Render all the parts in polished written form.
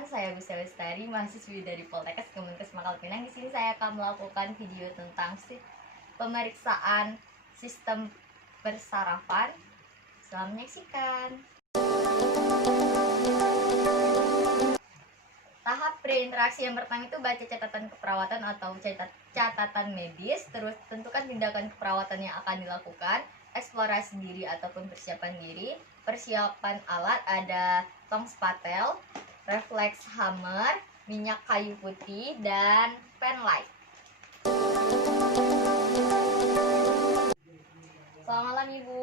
perkenalkan, saya Bisa Lestari, mahasiswi dari Poltekkes Kemenkes Pangkal Pinang. Di sini saya akan melakukan video tentang pemeriksaan sistem persarafan. Selamat menyaksikan. Tahap preinteraksi yang pertama itu baca catatan keperawatan atau catatan medis, terus tentukan tindakan keperawatan yang akan dilakukan, eksplorasi diri ataupun persiapan diri, persiapan alat ada tong spatel, refleks hammer, minyak kayu putih, dan pen light. Selamat malam Ibu.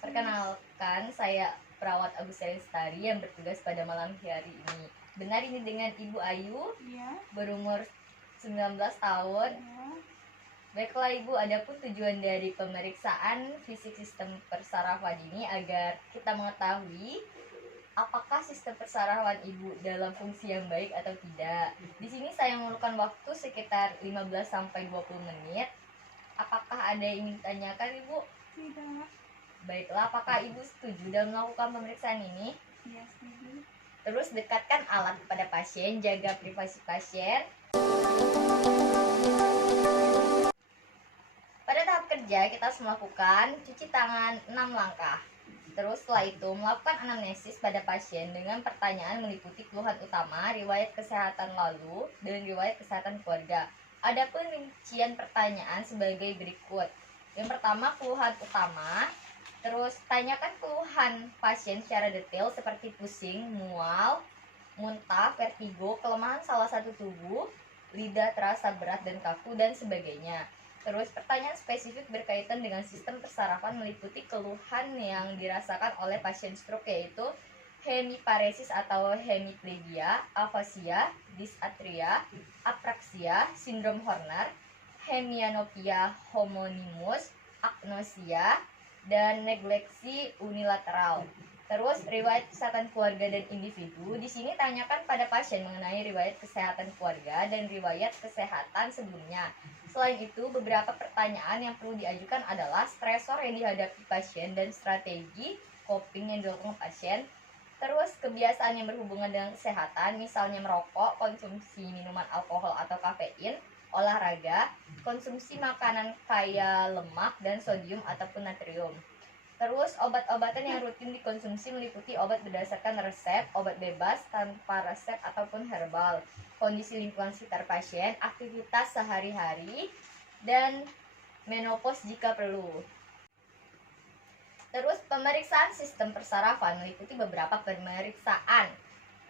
Perkenalkan, saya perawat Agus Lestari yang bertugas pada malam hari ini. Benar ini dengan Ibu Ayu? Iya. Berumur 19 tahun. Ya. Baiklah Ibu, adapun tujuan dari pemeriksaan fisik sistem persarafan ini agar kita mengetahui apakah sistem persarafan Ibu dalam fungsi yang baik atau tidak. Di sini saya memerlukan waktu sekitar 15 sampai 20 menit. Apakah ada yang ingin ditanyakan Ibu? Tidak. Baiklah, apakah Ibu setuju dalam melakukan pemeriksaan ini? Iya, setuju. Terus dekatkan alat kepada pasien, jaga privasi pasien. Pada tahap kerja kita harus melakukan cuci tangan 6 langkah. Terus setelah itu melakukan anamnesis pada pasien dengan pertanyaan meliputi keluhan utama, riwayat kesehatan lalu, dan riwayat kesehatan keluarga. Adapun rincian pertanyaan sebagai berikut. Yang pertama, keluhan utama. Terus tanyakan keluhan pasien secara detail seperti pusing, mual, muntah, vertigo, kelemahan salah satu tubuh, lidah terasa berat dan kaku, dan sebagainya. Terus pertanyaan spesifik berkaitan dengan sistem persarafan meliputi keluhan yang dirasakan oleh pasien stroke, yaitu hemiparesis atau hemiplegia, afasia, dysarthria, apraksia, sindrom Horner, hemianopia homonimus, agnosia, dan negleksi unilateral. Terus riwayat kesehatan keluarga dan individu. Di sini tanyakan pada pasien mengenai riwayat kesehatan keluarga dan riwayat kesehatan sebelumnya. Selain itu, beberapa pertanyaan yang perlu diajukan adalah stresor yang dihadapi pasien dan strategi coping yang dilakukan pasien. Terus kebiasaan yang berhubungan dengan kesehatan, misalnya merokok, konsumsi minuman alkohol atau kafein, olahraga, konsumsi makanan kaya lemak dan sodium ataupun natrium. Terus obat-obatan yang rutin dikonsumsi meliputi obat berdasarkan resep, obat bebas, tanpa resep ataupun herbal, kondisi lingkungan sekitar pasien, aktivitas sehari-hari, dan menopause jika perlu. Terus pemeriksaan sistem persarafan meliputi beberapa pemeriksaan.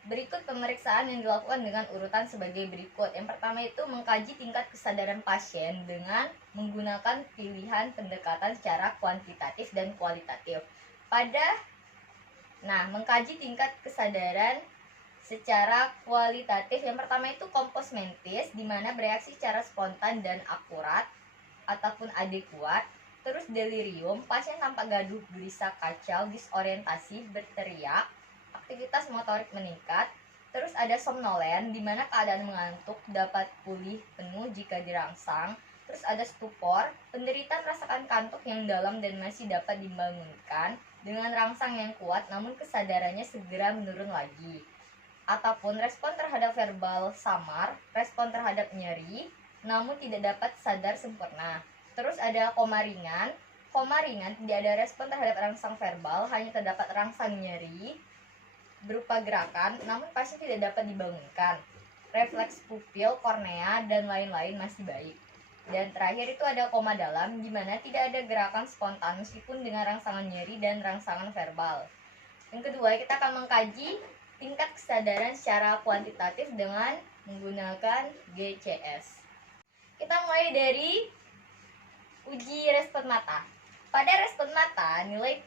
Berikut pemeriksaan yang dilakukan dengan urutan sebagai berikut. Yang pertama itu mengkaji tingkat kesadaran pasien dengan menggunakan pilihan pendekatan secara kuantitatif dan kualitatif. Mengkaji tingkat kesadaran secara kualitatif, yang pertama itu kompos mentis, di mana bereaksi secara spontan dan akurat ataupun adekuat. Terus delirium, pasien tampak gaduh, gelisah, kacau, disorientasi, berteriak, aktivitas motorik meningkat. Terus ada somnolen, di mana keadaan mengantuk dapat pulih penuh jika dirangsang. Terus ada stupor, penderita merasakan kantuk yang dalam dan masih dapat dibangunkan dengan rangsang yang kuat, namun kesadarannya segera menurun lagi. Ataupun respon terhadap verbal samar, respon terhadap nyeri, namun tidak dapat sadar sempurna. Terus ada koma ringan. Koma ringan tidak ada respon terhadap rangsang verbal, hanya terdapat rangsang nyeri berupa gerakan, namun pasien tidak dapat dibangunkan. Refleks pupil, kornea, dan lain-lain masih baik. Dan terakhir itu ada koma dalam, di mana tidak ada gerakan spontan meskipun dengan rangsangan nyeri dan rangsangan verbal. Yang kedua, kita akan mengkaji tingkat kesadaran secara kuantitatif dengan menggunakan GCS. Kita mulai dari uji respon mata. Pada respon mata, nilai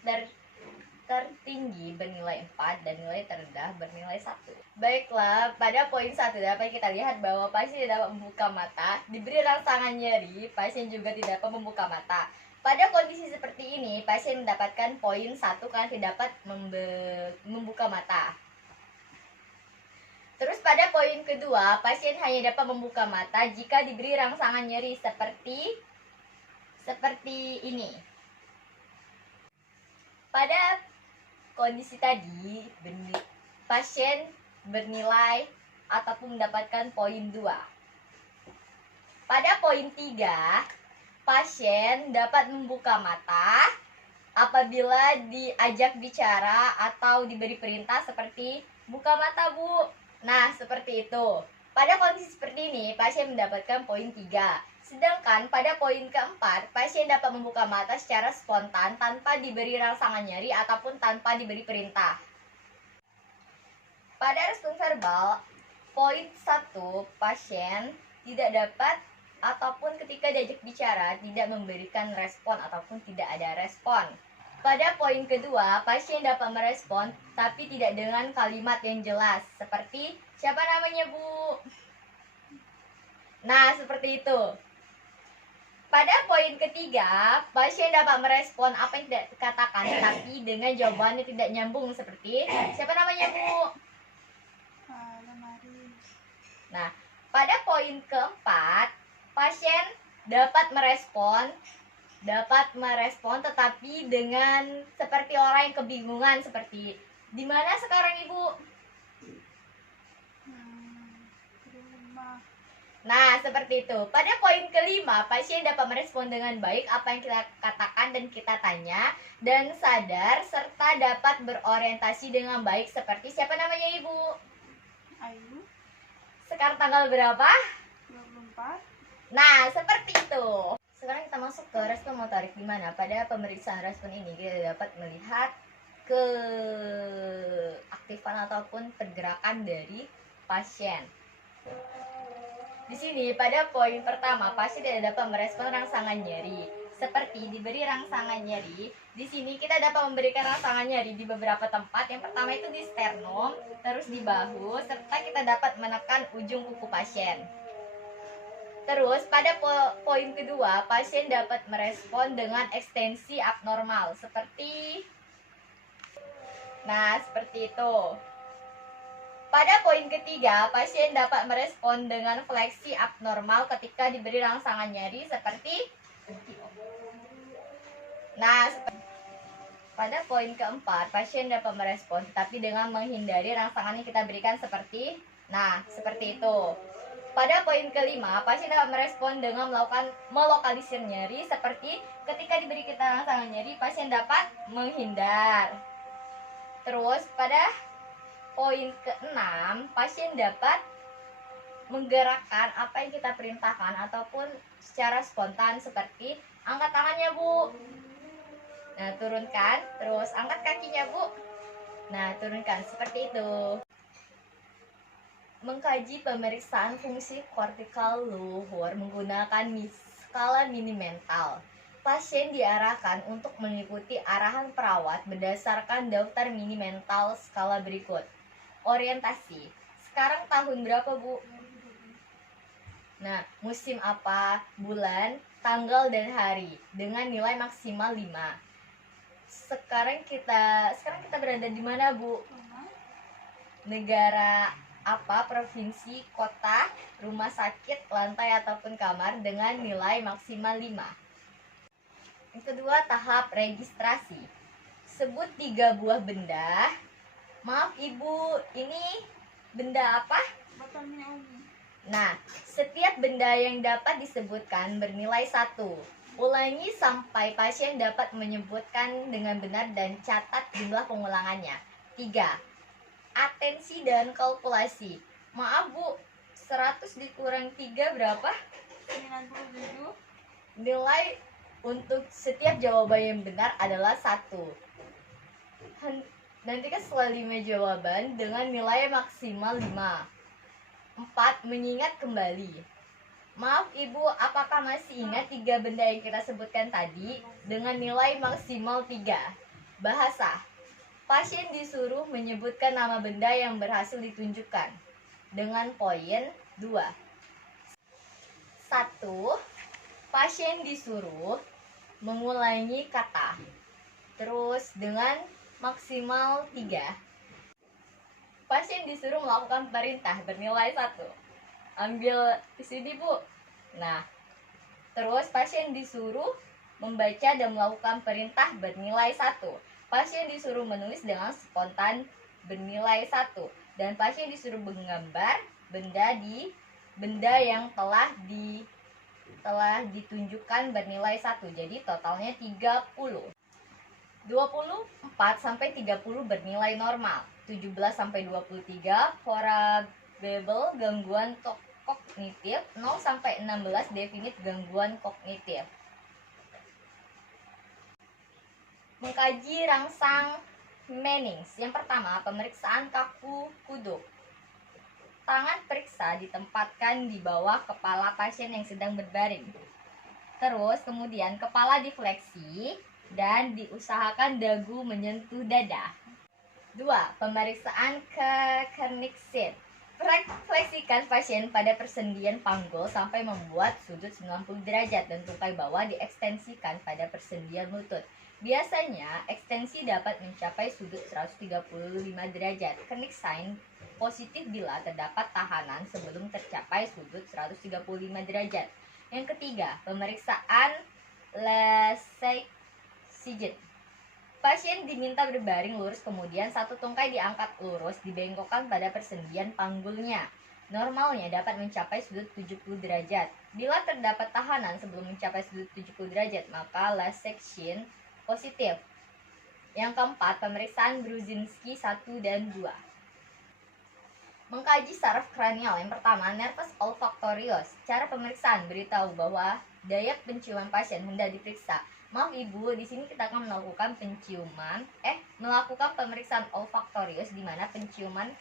tertinggi bernilai 4 dan nilai terendah bernilai 1. Baiklah, pada poin 1 dapat kita lihat bahwa pasien tidak dapat membuka mata, diberi rangsangan nyeri, pasien juga tidak dapat membuka mata. Pada kondisi seperti ini, pasien mendapatkan poin 1 karena tidak dapat membuka mata. Terus pada poin kedua, pasien hanya dapat membuka mata jika diberi rangsangan nyeri seperti ini. Pada kondisi tadi, pasien bernilai ataupun mendapatkan poin 2. Pada poin 3, pasien dapat membuka mata apabila diajak bicara atau diberi perintah seperti buka mata, Bu. Nah, seperti itu. Pada kondisi seperti ini, pasien mendapatkan poin 3. Sedangkan pada poin keempat, pasien dapat membuka mata secara spontan tanpa diberi rangsangan nyeri ataupun tanpa diberi perintah. Pada respon verbal, poin 1, pasien tidak dapat ataupun ketika diajak bicara tidak memberikan respon ataupun tidak ada respon. Pada poin kedua, pasien dapat merespon tapi tidak dengan kalimat yang jelas, seperti siapa namanya, Bu? Nah, seperti itu. Pada poin ketiga, pasien dapat merespon apa yang tidak dikatakan tapi dengan jawaban yang tidak nyambung, seperti siapa namanya, Bu? Lemari. Nah, pada poin keempat, pasien dapat merespon tetapi dengan seperti orang yang kebingungan, seperti di mana sekarang, Ibu? Di rumah. Nah, seperti itu. Pada poin kelima, pasien dapat merespon dengan baik apa yang kita katakan dan kita tanya dan sadar serta dapat berorientasi dengan baik, seperti siapa namanya, Ibu? Ayu. Sekarang tanggal berapa? 24. Nah, seperti itu. Sekarang kita masuk ke respon motorik, di mana pada pemeriksaan respon ini kita dapat melihat keaktifan ataupun pergerakan dari pasien. Di sini pada poin pertama, pasien tidak dapat merespon rangsangan nyeri. Seperti diberi rangsangan nyeri, di sini kita dapat memberikan rangsangan nyeri di beberapa tempat. Yang pertama itu di sternum, terus di bahu, serta kita dapat menekan ujung kuku pasien. Terus pada poin kedua, pasien dapat merespon dengan ekstensi abnormal, seperti seperti itu. Pada poin ketiga, pasien dapat merespon dengan fleksi abnormal ketika diberi rangsangan nyeri, seperti pada poin keempat, pasien dapat merespon tapi dengan menghindari rangsangan yang kita berikan, seperti seperti itu. Pada poin kelima, pasien dapat merespon dengan melokalisir nyeri, seperti ketika diberi kita rangsangan nyeri, pasien dapat menghindar. Terus pada poin keenam, pasien dapat menggerakkan apa yang kita perintahkan ataupun secara spontan, seperti angkat tangannya, Bu. Nah, turunkan, terus angkat kakinya, Bu. Nah, turunkan, seperti itu. Mengkaji pemeriksaan fungsi kortikal luhur menggunakan skala mini mental. Pasien diarahkan untuk mengikuti arahan perawat berdasarkan daftar mini mental skala berikut. Orientasi. Sekarang tahun berapa, Bu? Nah, musim apa, bulan, tanggal, dan hari dengan nilai maksimal 5. Sekarang kita berada di mana, Bu? Negara apa, provinsi, kota, rumah sakit, lantai ataupun kamar dengan nilai maksimal 5. Yang kedua, tahap registrasi. Sebut 3 buah benda. Maaf, Ibu, ini benda apa? Botol minyak umi. Nah, setiap benda yang dapat disebutkan bernilai 1. Ulangi sampai pasien dapat menyebutkan dengan benar dan catat jumlah pengulangannya. 3. Atensi dan kalkulasi. Maaf, Bu, 100 dikurang 3 berapa? 97. Nilai untuk setiap jawaban yang benar adalah 1. Nantikan setelah 5 jawaban dengan nilai maksimal 5. 4. Mengingat kembali. Maaf, Ibu, apakah masih ingat 3 benda yang kita sebutkan tadi dengan nilai maksimal 3? Bahasa. Pasien disuruh menyebutkan nama benda yang berhasil ditunjukkan dengan poin 2. 1. Pasien disuruh mengulangi kata terus dengan maksimal 3. Pasien disuruh melakukan perintah bernilai 1. Ambil di sini, Bu. Nah, terus pasien disuruh membaca dan melakukan perintah bernilai 1. Pasien disuruh menulis dengan spontan bernilai 1. dan pasien disuruh menggambar benda yang telah ditunjukkan bernilai 1. Jadi totalnya 30. 24 sampai 30 bernilai normal. 17 sampai 23 variabel gangguan kognitif. 0 sampai 16 definit gangguan kognitif. Mengkaji rangsang Mannings. Yang pertama, pemeriksaan kaku kuduk. Tangan periksa ditempatkan di bawah kepala pasien yang sedang berbaring. Terus kemudian kepala difleksi dan diusahakan dagu menyentuh dada. 2. Pemeriksaan Kekerniksen. Fleksikan pasien pada persendian panggul sampai membuat sudut 90 derajat dan tungkai bawah diekstensikan pada persendian lutut. Biasanya, ekstensi dapat mencapai sudut 135 derajat. Kniksen positif bila terdapat tahanan sebelum tercapai sudut 135 derajat. Yang ketiga, pemeriksaan Lesage. Pasien diminta berbaring lurus, kemudian satu tungkai diangkat lurus, dibengkokkan pada persendian panggulnya. Normalnya dapat mencapai sudut 70 derajat. Bila terdapat tahanan sebelum mencapai sudut 70 derajat, maka Lesage positif. Yang keempat, pemeriksaan Brudzinski 1 dan 2. Mengkaji saraf kranial. Yang pertama, nervus olfactorius. Cara pemeriksaan beritahu bahwa daya penciuman pasien hendak diperiksa. Maaf Ibu, di sini kita akan melakukan melakukan pemeriksaan olfaktorius di mana penciuman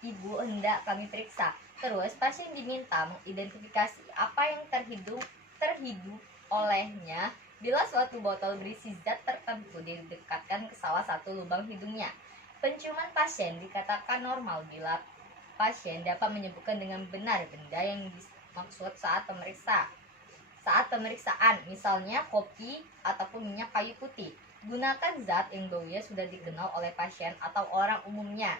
Ibu hendak kami periksa. Terus pasien diminta mengidentifikasi apa yang terhidup olehnya bila suatu botol berisi zat tertentu didekatkan ke salah satu lubang hidungnya. Penciuman pasien dikatakan normal bila pasien dapat menyebutkan dengan benar benda yang dimaksud saat pemeriksaan, misalnya kopi ataupun minyak kayu putih. Gunakan zat yang baunya sudah dikenal oleh pasien atau orang umumnya,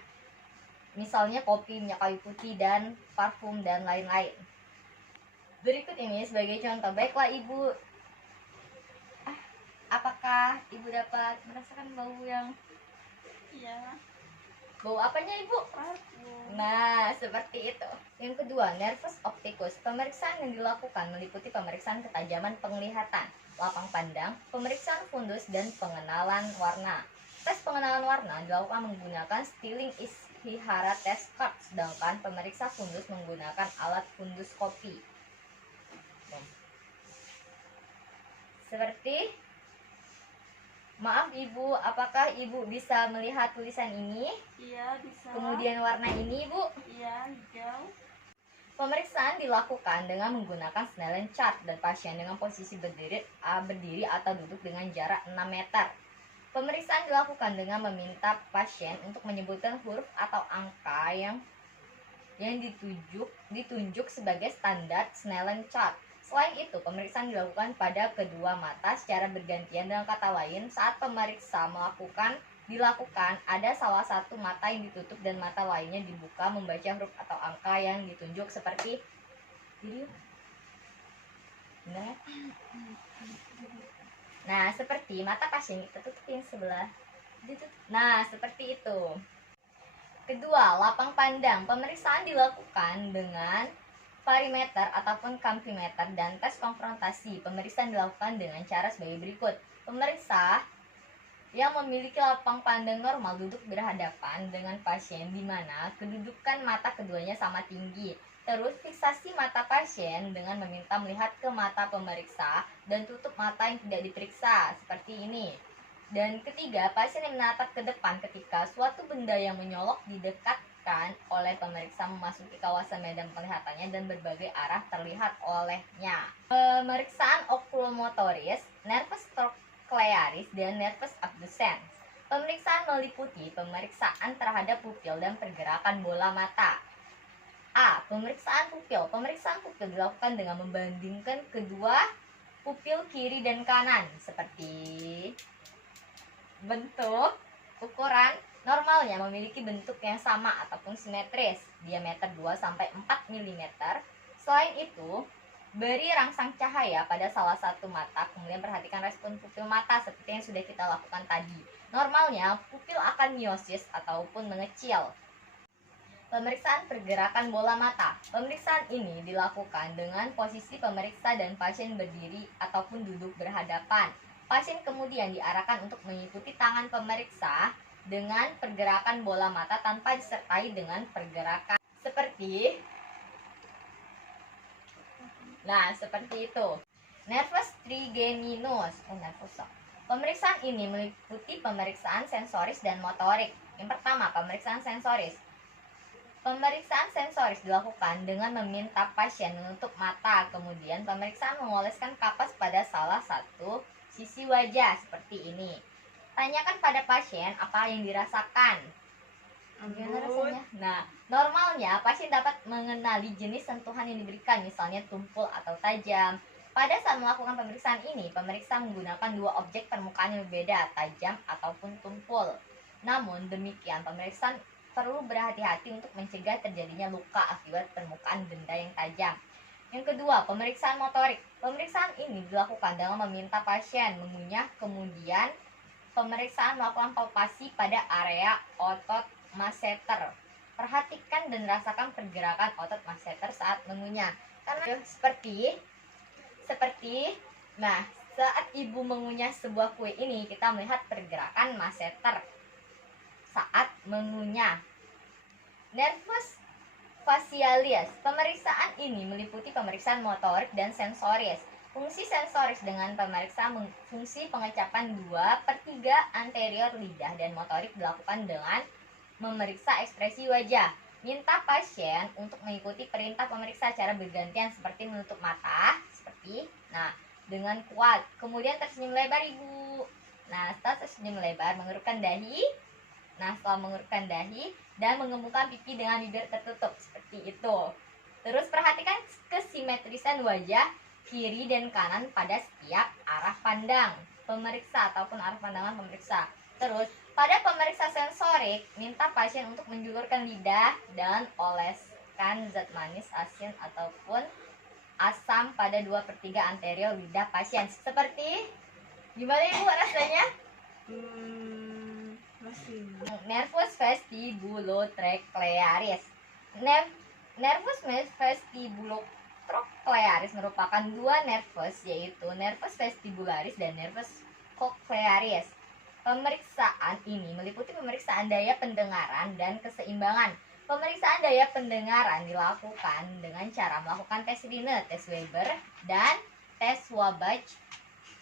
misalnya kopi, minyak kayu putih, dan parfum, dan lain-lain. Berikut ini sebagai contoh. Baiklah Ibu, apakah Ibu dapat merasakan bau yang... Iya. Bau apanya Ibu? Parfum. Nah, seperti itu. Yang kedua, nervus opticus. Pemeriksaan yang dilakukan meliputi pemeriksaan ketajaman penglihatan, lapang pandang, pemeriksaan fundus, dan pengenalan warna. Tes pengenalan warna dilakukan menggunakan Stirling Ishihara Test Card, sedangkan pemeriksa fundus menggunakan alat funduskopi. Maaf Ibu, apakah Ibu bisa melihat tulisan ini? Iya, bisa. Kemudian warna ini Ibu? Iya, hijau. Pemeriksaan dilakukan dengan menggunakan Snellen chart dan pasien dengan posisi berdiri atau duduk dengan jarak 6 meter. Pemeriksaan dilakukan dengan meminta pasien untuk menyebutkan huruf atau angka yang ditunjuk sebagai standar Snellen chart. Selain itu, pemeriksaan dilakukan pada kedua mata secara bergantian. Dengan kata lain, saat pemeriksa dilakukan, ada salah satu mata yang ditutup dan mata lainnya dibuka membaca huruf atau angka yang ditunjuk seperti ini. Benar? Nah, seperti mata pasien kita tutup yang sebelah. Nah, seperti itu. Kedua, lapang pandang. Pemeriksaan dilakukan dengan parimeter ataupun kampimeter dan tes konfrontasi. Pemeriksaan dilakukan dengan cara sebagai berikut. Pemeriksa yang memiliki lapang pandang normal duduk berhadapan dengan pasien di mana kedudukan mata keduanya sama tinggi. Terus fiksasi mata pasien dengan meminta melihat ke mata pemeriksa dan tutup mata yang tidak diperiksa seperti ini. Dan ketiga, pasien yang menatap ke depan ketika suatu benda yang menyolok didekatkan oleh pemeriksa memasuki kawasan medan penglihatannya dan berbagai arah terlihat olehnya. Pemeriksaan oculomotoris, nervus trochlearis, dan nervus abducens. Pemeriksaan meliputi pemeriksaan terhadap pupil dan pergerakan bola mata. A. Pemeriksaan pupil. Pemeriksaan pupil dilakukan dengan membandingkan kedua pupil kiri dan kanan seperti bentuk, ukuran. Normalnya memiliki bentuk yang sama ataupun simetris, diameter 2-4 mm. Selain itu, beri rangsang cahaya pada salah satu mata, kemudian perhatikan respon pupil mata seperti yang sudah kita lakukan tadi. Normalnya, pupil akan miosis ataupun mengecil. Pemeriksaan pergerakan bola mata. Pemeriksaan ini dilakukan dengan posisi pemeriksa dan pasien berdiri ataupun duduk berhadapan. Pasien kemudian diarahkan untuk mengikuti tangan pemeriksa dengan pergerakan bola mata tanpa disertai dengan pergerakan seperti itu. Nervus trigeminus. Pemeriksaan ini meliputi pemeriksaan sensoris dan motorik. Yang pertama, pemeriksaan sensoris. Pemeriksaan sensoris dilakukan dengan meminta pasien menutup mata, kemudian pemeriksaan mengoleskan kapas pada salah satu sisi wajah seperti ini. Tanyakan pada pasien apa yang dirasakan. Gimana rasanya? Nah, normalnya pasien dapat mengenali jenis sentuhan yang diberikan, misalnya tumpul atau tajam. Pada saat melakukan pemeriksaan ini, pemeriksa menggunakan dua objek permukaan yang berbeda, tajam ataupun tumpul. Namun demikian, pemeriksaan perlu berhati-hati untuk mencegah terjadinya luka akibat permukaan benda yang tajam. Yang kedua, pemeriksaan motorik. Pemeriksaan ini dilakukan dengan meminta pasien mengunyah, kemudian pemeriksaan melakukan palpasi pada area otot masseter. Perhatikan dan rasakan pergerakan otot masseter saat mengunyah. Karena seperti saat ibu mengunyah sebuah kue ini, kita melihat pergerakan masseter saat mengunyah. Nervus facialis. Pemeriksaan ini meliputi pemeriksaan motorik dan sensoris. Fungsi sensoris dengan pemeriksaan fungsi pengecapan 2/3 anterior lidah, dan motorik dilakukan dengan memeriksa ekspresi wajah. Minta pasien untuk mengikuti perintah pemeriksa secara bergantian seperti menutup mata, dengan kuat. Kemudian tersenyum lebar ibu. Setelah tersenyum lebar, mengerutkan dahi. Setelah mengerutkan dahi dan menggembungkan pipi dengan bibir tertutup seperti itu. Terus perhatikan kesimetrisan wajah kiri dan kanan pada setiap arah pandang pemeriksa ataupun arah pandangan pemeriksa. Terus pada pemeriksa sensorik, minta pasien untuk menjulurkan lidah dan oleskan zat manis, asin ataupun asam pada 2/3 anterior lidah pasien. Seperti gimana ibu rasanya? Nervus vestibulotrochlearis. Nervus vestibulotrochlearis merupakan dua nervus, yaitu nervus vestibularis dan nervus cochlearis. Pemeriksaan ini meliputi pemeriksaan daya pendengaran dan keseimbangan. Pemeriksaan daya pendengaran dilakukan dengan cara melakukan tes Rine, tes Weber, dan tes Wabache.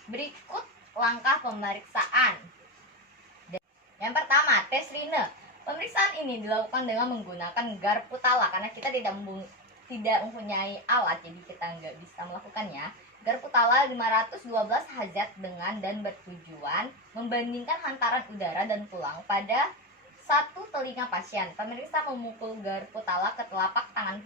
Berikut langkah pemeriksaan. Yang pertama, tes Rine. Pemeriksaan ini dilakukan dengan menggunakan garpu tala karena kita tidak mempunyai alat, jadi kita nggak bisa melakukannya. Garpu tala 512 Hz dengan dan bertujuan membandingkan hantaran udara dan tulang pada satu telinga pasien. Pemeriksa memukul garpu tala ke telapak tangan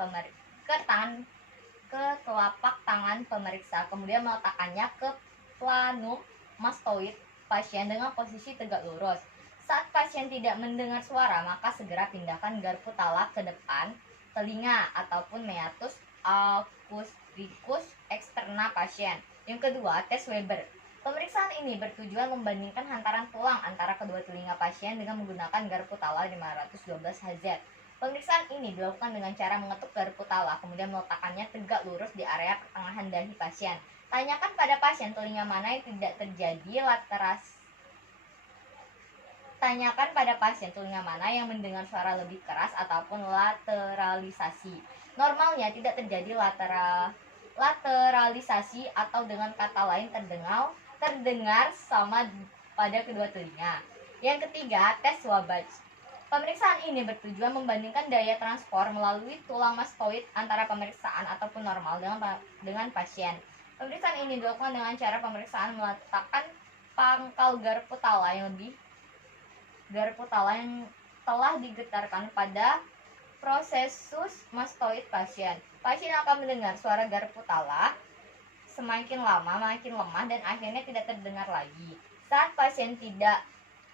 pemeriksa, kemudian meletakkannya ke planum mastoid pasien dengan posisi tegak lurus. Saat pasien tidak mendengar suara, maka segera pindahkan garpu tala ke depan telinga ataupun meatus acusticus externa pasien. Yang kedua, tes Weber. Pemeriksaan ini bertujuan membandingkan hantaran tulang antara kedua telinga pasien dengan menggunakan garpu tala 512 Hz. Pemeriksaan ini dilakukan dengan cara mengetuk garpu tala, kemudian meletakkannya tegak lurus di area pertengahan dahi pasien. Tanyakan pada pasien telinga mana yang tidak terjadi Tanyakan pada pasien telinga mana yang mendengar suara lebih keras ataupun lateralisasi. Normalnya tidak terjadi lateralisasi atau dengan kata lain terdengar sama pada kedua telinga. Yang ketiga, tes Wabache. Pemeriksaan ini bertujuan membandingkan daya transport melalui tulang mastoid antara pemeriksaan ataupun normal dengan pasien. Pemeriksaan ini dilakukan dengan cara pemeriksaan meletakkan pangkal garpu tala yang telah digetarkan pada prosesus mastoid pasien. Pasien akan mendengar suara garpu tala semakin lama makin lemah dan akhirnya tidak terdengar lagi. Saat pasien tidak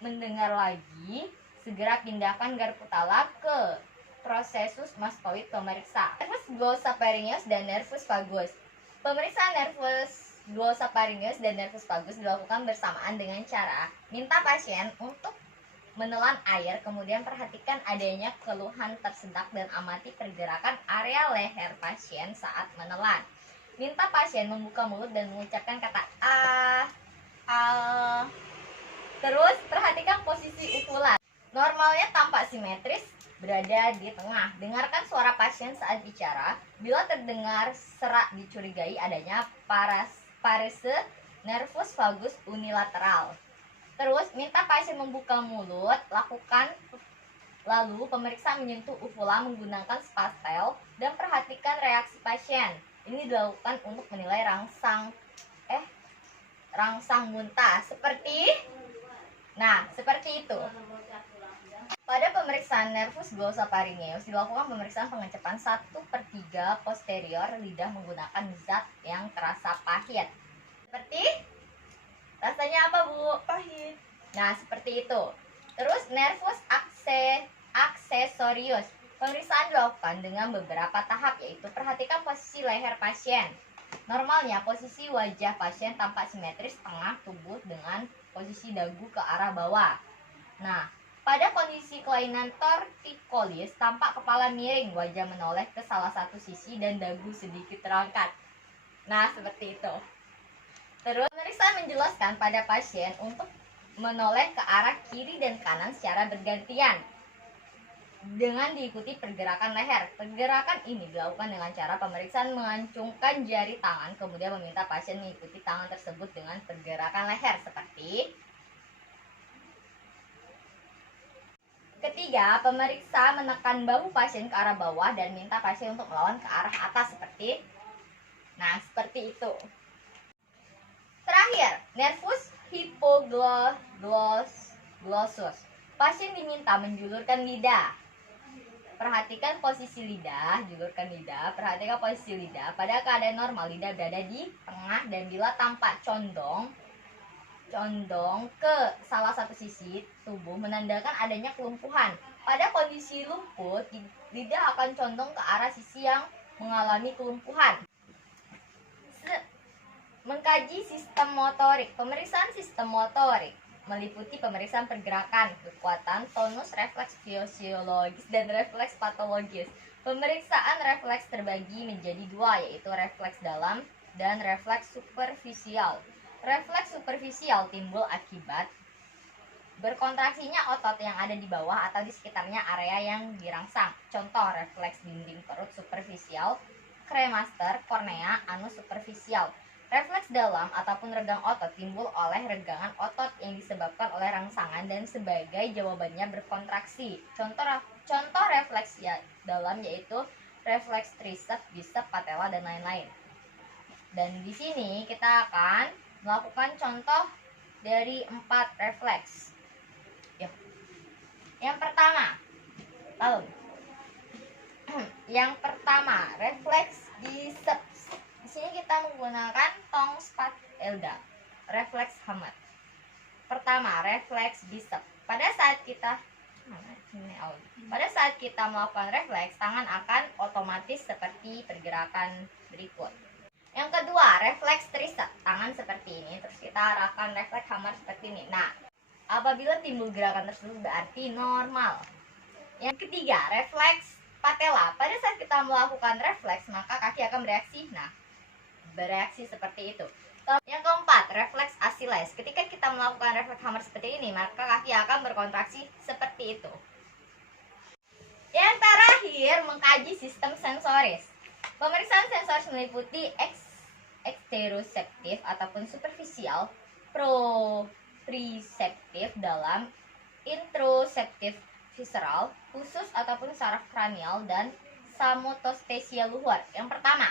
mendengar lagi, segera pindahkan garpu tala ke prosesus mastoid pemeriksa. Nervus glossopharyngeus dan nervus vagus. Pemeriksaan nervus glossopharyngeus dan nervus vagus dilakukan bersamaan dengan cara minta pasien untuk menelan air, kemudian perhatikan adanya keluhan tersedak dan amati pergerakan area leher pasien saat menelan. Minta pasien membuka mulut dan mengucapkan kata ah, al. Terus perhatikan posisi ufulan. Normalnya tampak simetris, berada di tengah. Dengarkan suara pasien saat bicara. Bila terdengar serak dicurigai adanya parese nervus vagus unilateral. Terus minta pasien membuka mulut, lalu pemeriksa menyentuh uvula menggunakan spatel dan perhatikan reaksi pasien. Ini dilakukan untuk menilai rangsang muntah seperti itu. Pada pemeriksaan nervus glossopharyngeus dilakukan pemeriksaan pengecepan 1/3 posterior lidah menggunakan zat yang terasa pahit. Seperti rasanya apa, Bu? Pahit. Nah, seperti itu. Terus nervus accessorius. Pemeriksaan dilakukan dengan beberapa tahap, yaitu perhatikan posisi leher pasien. Normalnya posisi wajah pasien tampak simetris tengah tubuh dengan posisi dagu ke arah bawah. Nah, pada kondisi kelainan torticollis tampak kepala miring, wajah menoleh ke salah satu sisi dan dagu sedikit terangkat. Nah, seperti itu. Terus pemeriksaan menjelaskan pada pasien untuk menoleh ke arah kiri dan kanan secara bergantian dengan diikuti pergerakan leher. Pergerakan ini dilakukan dengan cara pemeriksaan mengancungkan jari tangan, kemudian meminta pasien mengikuti tangan tersebut dengan pergerakan leher seperti. Ketiga, pemeriksa menekan bahu pasien ke arah bawah dan minta pasien untuk melawan ke arah atas seperti. Nah, seperti itu. Terakhir, nervus hypoglossus. Pasien diminta menjulurkan lidah. Perhatikan posisi lidah, julurkan lidah. Perhatikan posisi lidah. Pada keadaan normal, lidah berada di tengah dan bila tampak condong ke salah satu sisi tubuh menandakan adanya kelumpuhan. Pada kondisi lumpuh, lidah akan condong ke arah sisi yang mengalami kelumpuhan. Mengkaji sistem motorik. Pemeriksaan sistem motorik meliputi pemeriksaan pergerakan, kekuatan, tonus, refleks fisiologis, dan refleks patologis. Pemeriksaan refleks terbagi menjadi dua, yaitu refleks dalam dan refleks superficial. Refleks superficial timbul akibat berkontraksinya otot yang ada di bawah atau di sekitarnya area yang dirangsang. Contoh refleks dinding perut superficial, cremaster, kornea, anus superficial. Refleks dalam ataupun regang otot timbul oleh regangan otot yang disebabkan oleh rangsangan dan sebagai jawabannya berkontraksi. Contoh refleks dalam yaitu refleks tricep, bicep, patella, dan lain-lain. Dan di sini kita akan melakukan contoh dari 4 refleks. Yang pertama, refleks biceps. Di sini kita menggunakan tong spatelda, refleks Hammer. Pertama, refleks bicep. Pada saat kita melakukan refleks, tangan akan otomatis seperti pergerakan berikut. Yang kedua, refleks tricep. Tangan seperti ini, terus kita arahkan refleks Hammer seperti ini. Nah, apabila timbul gerakan tersebut berarti normal. Yang ketiga, refleks patella. Pada saat kita melakukan refleks, maka kaki akan bereaksi seperti itu. Yang keempat, refleks Achilles. Ketika kita melakukan refleks Hammer seperti ini, maka kaki akan berkontraksi seperti itu. Yang terakhir, mengkaji sistem sensoris. Pemeriksaan sensoris meliputi eksteroseptif ataupun superficial, proprioseptif dalam, introseptif visceral, khusus ataupun saraf kranial, dan somatostasia luhur. Yang pertama,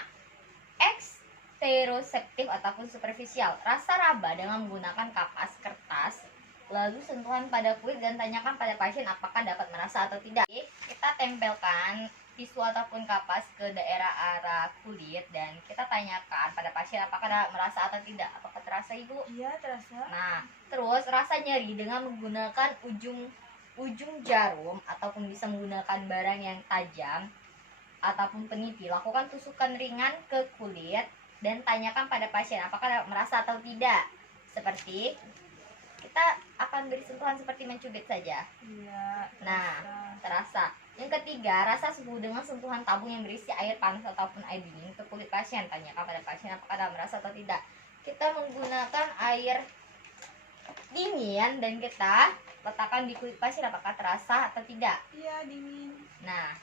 eksteroseptif ataupun superficial. Rasa raba dengan menggunakan kapas kertas, lalu sentuhan pada kulit dan tanyakan pada pasien apakah dapat merasa atau tidak. Kita tempelkan tisu ataupun kapas ke daerah arah kulit dan kita tanyakan pada pasien apakah dapat merasa atau tidak. Apakah terasa, Ibu? Iya, terasa. Nah, terus rasa nyeri dengan menggunakan ujung jarum ataupun bisa menggunakan barang yang tajam ataupun peniti. Lakukan tusukan ringan ke kulit dan tanyakan pada pasien apakah dapat merasa atau tidak. Seperti kita akan merasakan beri sentuhan seperti mencubit saja? Iya. Nah, terasa. Yang ketiga, rasa suhu dengan sentuhan tabung yang berisi air panas ataupun air dingin ke kulit pasien. Tanyakan pada pasien apakah ada merasa atau tidak. Kita menggunakan air dingin dan kita letakkan di kulit pasien, apakah terasa atau tidak? Iya, dingin. Nah,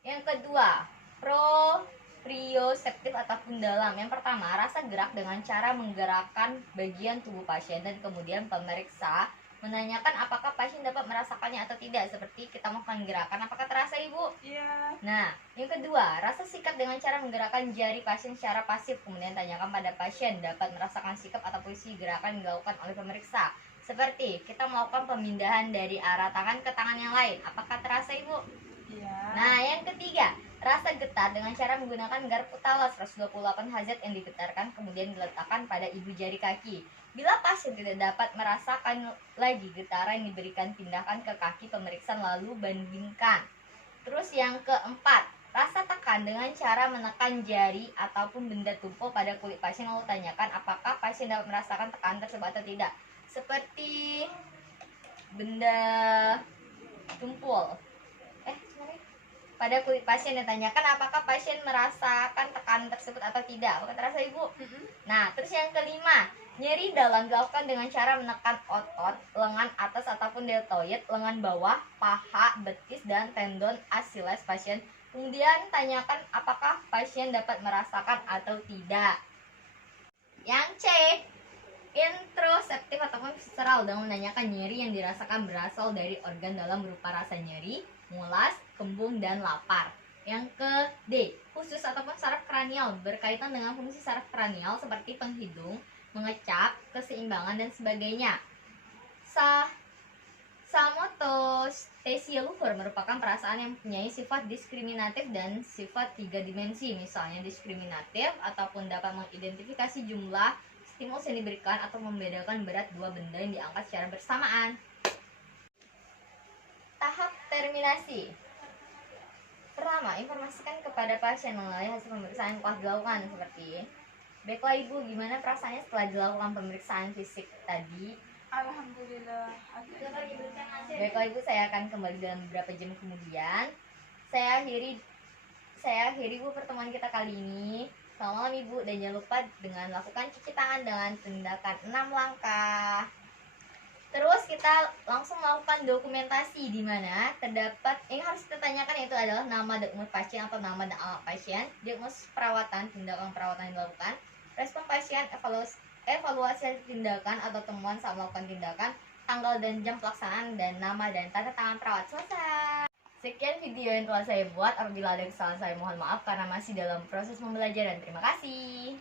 yang kedua, proprioseptif ataupun dalam. Yang pertama, rasa gerak dengan cara menggerakkan bagian tubuh pasien dan kemudian pemeriksa menanyakan apakah pasien dapat merasakannya atau tidak, seperti kita melakukan gerakan, apakah terasa Ibu? Iya. Nah, yang kedua, rasa sikap dengan cara menggerakkan jari pasien secara pasif, kemudian tanyakan pada pasien dapat merasakan sikap atau posisi gerakan yang dilakukan oleh pemeriksa, seperti kita melakukan pemindahan dari arah tangan ke tangan yang lain, apakah terasa Ibu? Iya. Nah, yang ketiga, rasa getar dengan cara menggunakan garpu talas 128 Hz yang digetarkan kemudian diletakkan pada ibu jari kaki. Bila pasien tidak dapat merasakan lagi getaran yang diberikan, pindahkan ke kaki pemeriksa lalu bandingkan. Terus yang keempat, rasa tekan dengan cara menekan jari ataupun benda tumpul pada kulit pasien lalu tanyakan apakah pasien dapat merasakan tekanan tersebut atau tidak. Seperti benda tumpul pada kulit pasien, ditanyakan apakah pasien merasakan tekanan tersebut atau tidak. Apakah terasa Ibu? Nah, terus yang kelima, nyeri dalam dilakukan dengan cara menekan otot lengan atas ataupun deltoid, lengan bawah, paha, betis, dan tendon Achilles pasien. Kemudian tanyakan apakah pasien dapat merasakan atau tidak. Yang C, introseptif ataupun visceral, dengan menanyakan nyeri yang dirasakan berasal dari organ dalam berupa rasa nyeri, mulas, kembung, dan lapar. Yang ke D, khusus ataupun saraf kranial, berkaitan dengan fungsi saraf kranial seperti penghidung, mengecap, keseimbangan, dan sebagainya. Samotestesia luhur merupakan perasaan yang mempunyai sifat diskriminatif dan sifat 3 dimensi, misalnya diskriminatif ataupun dapat mengidentifikasi jumlah stimulus yang diberikan atau membedakan berat dua benda yang diangkat secara bersamaan. Tahap terminasi. Pertama, informasikan kepada pasien mengenai hasil pemeriksaan yang telah dilakukan, seperti baiklah Ibu, gimana perasaannya setelah dilakukan pemeriksaan fisik tadi? Alhamdulillah. Baiklah Ibu, saya akan kembali dalam beberapa jam kemudian. Saya akhiri Bu pertemuan kita kali ini. Selamat malam Ibu, dan jangan lupa dengan lakukan cuci tangan dengan tindakan 6 langkah. Terus kita langsung melakukan dokumentasi, di mana terdapat yang harus kita tanyakan yaitu adalah nama dan umur pasien atau nama dan alamat pasien, diagnosis perawatan, tindakan perawatan yang dilakukan, respon pasien, evaluasi tindakan atau temuan saat melakukan tindakan, tanggal dan jam pelaksanaan, dan nama dan tanda tangan perawat. Selesai. Sekian video yang telah saya buat. Apabila ada kesalahan saya mohon maaf karena masih dalam proses pembelajaran. Terima kasih.